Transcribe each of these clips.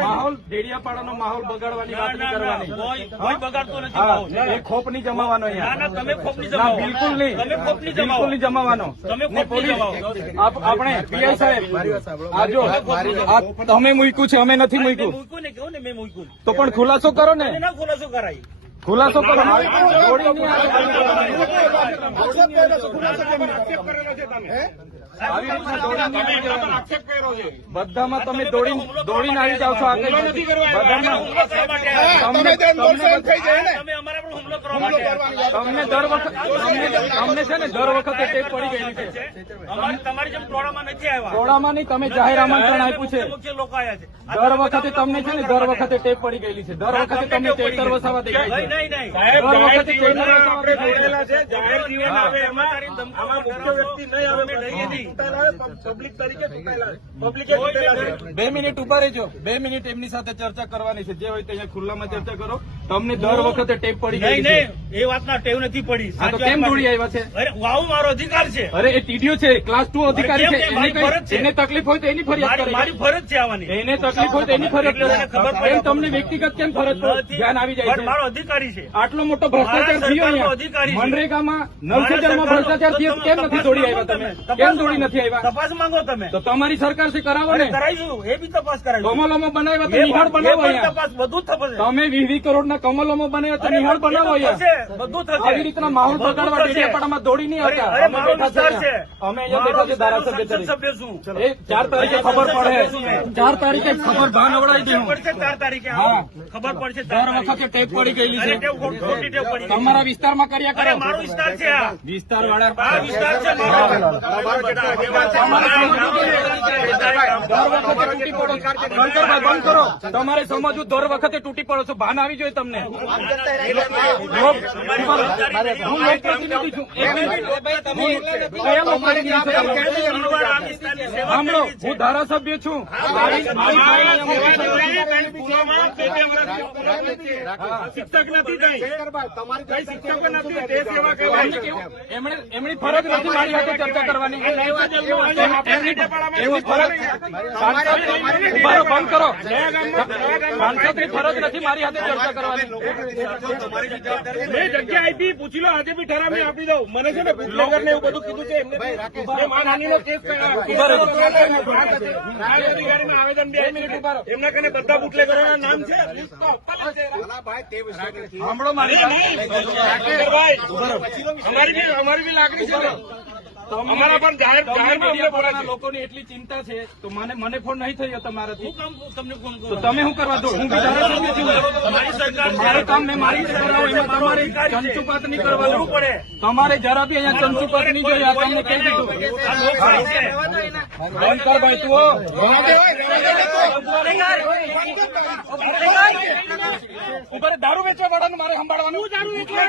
માહોલ ડેડિયાપાડાનો માહોલ બગાડવાની વાત નહીં કરવાની. કોઈ કોઈ બગાડતો નથી એ ખોપ નહીં જમાવાનો અહીંયા. તમે જમાવો. બિલકુલ નહીં. તમે ખોપની બિલકુલ જમાવો. નહીં જમાવાનો. તમે આપણે પીઆઈ સાહેબ આજો તમે મૂક્યું છે અમે નથી મૂક્યું. મૂક્યું ને કેવું ને મેં મૂક્યું? તો પણ ખુલાસો કરો ને. ખુલાસો કરાય. ખુલાસો કરો. બધામાં તમે દોડી દોડીને આવી જાવ છો આગળ બધામાં હુમલો કરવા માટે આવ્યા. તમને દર વખત તમને છે ને દર વખતે ટેપ પડી ગયેલી છે. તમારી જેમ ટોળામાં નથી આવ્યા. ટોળામાં નહીં તમે જાહેર આમંત્રણ આપ્યું છે. લોકો આવ્યા છે. દર વખતે તમને છે ને દર વખતે ટેપ પડી ગયેલી છે. દર વખતે તમને ચેતર વસાવા દેખાય છે. દર વખતે ચેતર વસાવા આપણે છે. જાહેર જીવન આવે એમાં આમાં મુખ્ય વ્યક્તિ નહીં આવે અમે નહીં. પબ્લિક તરીકે પબ્લિકે બે મિનિટ ઊભા રહેજો. બે મિનિટ એમની સાથે ચર્ચા કરવાની છે. જે હોય તે અહીંયા ખુલ્લામાં ચર્ચા કરો. તમને દર વખતે ટેપ પડી ગઈ છે એ વાતના ટેવ નથી પડી. કેમ દોડી આવ્યા છે? અરે વાવ મારો અધિકાર છે. અરે એ ટીડીઓ છે ક્લાસ ટુ અધિકારી છે એને તકલીફ હોય તો એની ફરિયાદ મારી ફરજ છે આવવાની એને તકલીફ હોય તો એની ફરિયાદ ખબર તમને વ્યક્તિગત કેમ ફરજ ધ્યાન આવી જાય છે. મારો અધિકારી છે. આટલો મોટો ભ્રષ્ટાચાર થયો અધિકારી મનરેગામાં નલ સે જલમાં મારા ભ્રષ્ટાચાર થયો. કેમ નથી દોડી આવ્યા તમે? કેમ દોડી નથી આવ્યા? તપાસ માંગો તમે? તો તમારી સરકાર છે કરાવો ને. કરાવીશું એ બી તપાસ કરાવી કમલોમાં બનાવ્યા તો નિહાળ બનાવો તપાસ બધું જ થશે. તમે વીસ કરોડના કમલોમાં બનાવ્યા તો નિહાળ બનાવો બધું થશે. આવી રીતના માહોલ બગાડવા ડેડિયાપાડામાં દોડી નહીં અરે, અમે બેઠા છે. છે અમે અહીંયા બેઠા છે ધારાસભ્ય તરીકે. છું એ ચાર તારીખે ખબર પડે. ચાર તારીખે ખબર ભાન અવડાવી દઉં પડશે ચાર તારીખે હા. ખબર પડશે ચાર દર વખતે ટેપ પડી ગયેલી છે. તમારા વિસ્તારમાં કર્યા કરે. મારો વિસ્તાર છે આ. વિસ્તાર વાળા વિસ્તાર છે મારો. દર વખતે તૂટી પડો. શંકરભાઈ બંધ કરો તમારે સમજવું દર વખતે તૂટી પડો છો. ભાન આવી જોઈએ તમને. હું એક લોકપ્રતિનિધિ છો? સાંભળો, હું ધારાસભ્ય છું શિક્ષક નથી શિક્ષક નથી દેશ સેવા એમણે એમની ફરજ નથી મારી સાથે ચર્ચા કરવાની ફરજ બંધ કરો સાંસદની ફરજ નથી મારી સાથે ચર્ચા કરવાની મેં જગ્યા આપી પૂછી લો આજે બી ઠરાવી આપી દઉં. મને છે ને બુટલેગર ને એવું બધું કીધું છે એમને મેં માનહાનિનો કેસ. ઊભા આવેદન બી આપ્યું છે. એમના કને બધા બુટલે બુટલેગરોના નામ છે. સાંભળો મારી અમારી બી અમારી બી લાગણી છે ને. અમારા પણ જાહેર તમને જાહેરમાં અમને બોલાય મીડિયાવાળાના છે. લોકોની એટલી ચિંતા છે. તો મને મને ફોન નહીં થયો તમારાથી. તમને ફોન તો તમે શું કરવા દો હું બી ધારાસભ્ય છું. મારી સરકાર મારે કામ મેં મારી એમાં તમારે ચંચુપાત નહીં કરવાનું પડે. તમારે જરા બી અહીંયા ચંચુપાત નહીં જોઈએ આ તમને કહી દીધું. બંધ કર ભાઈ તું ઉપર દારૂ વેચવા વાળાનું મારે સંભાળવાનું. દારૂ વેચવા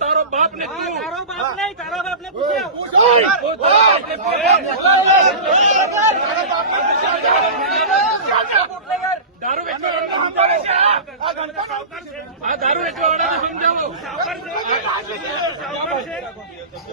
તારો બાપ ને દારૂ વેચવા આ દારૂ વેચવા વાળાને સમજાવો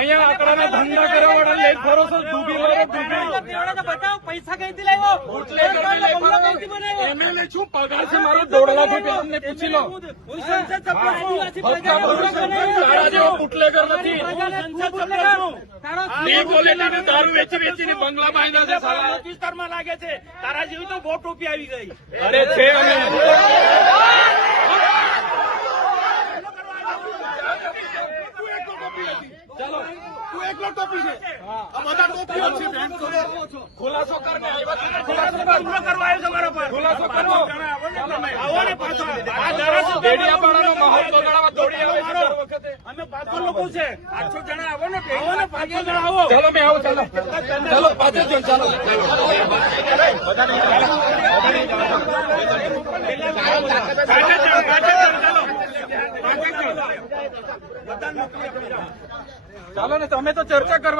અહીંયા આંકડાના ધંધા કર્યો વાળા લઈ ફરો છો ડૂબી ડૂબી પૈસા કઈથી લાવ્યો? એમએલએ શું પગાર છે મારો દોઢ લાખ રૂપિયા પૂછી લો તારા જેવો બુટલેગર નથી. દારૂ વેચી વેચીને બંગલા બાંધ્યા છે વિસ્તારમાં લાગે છે. તારા જેવી તો બોટ ટોપી આવી ગઈ. અરે છે અમે. એકલો ટોપી છે આ બધા ટોપીઓ છે બેન કરો ખુલાસો કરીને આવ્યા છો તો કરવા આવ્યો તમારા પર ખુલાસો કરો આવો ને પાછો આ ધારાસભ્ય ડેડિયાપાડાનો માહોલ બગાડવા દોડી આવે છે દર વખતે અમે પાંચસો લોકો છે પાંચસો જણા આવો ને આવો ને પાંચસો જણા આવો ચાલો મેં આવું ચાલો ચાલો પાછળ જો ચાલો પાછળ ચાલો ને તમે તો ચર્ચા કરવા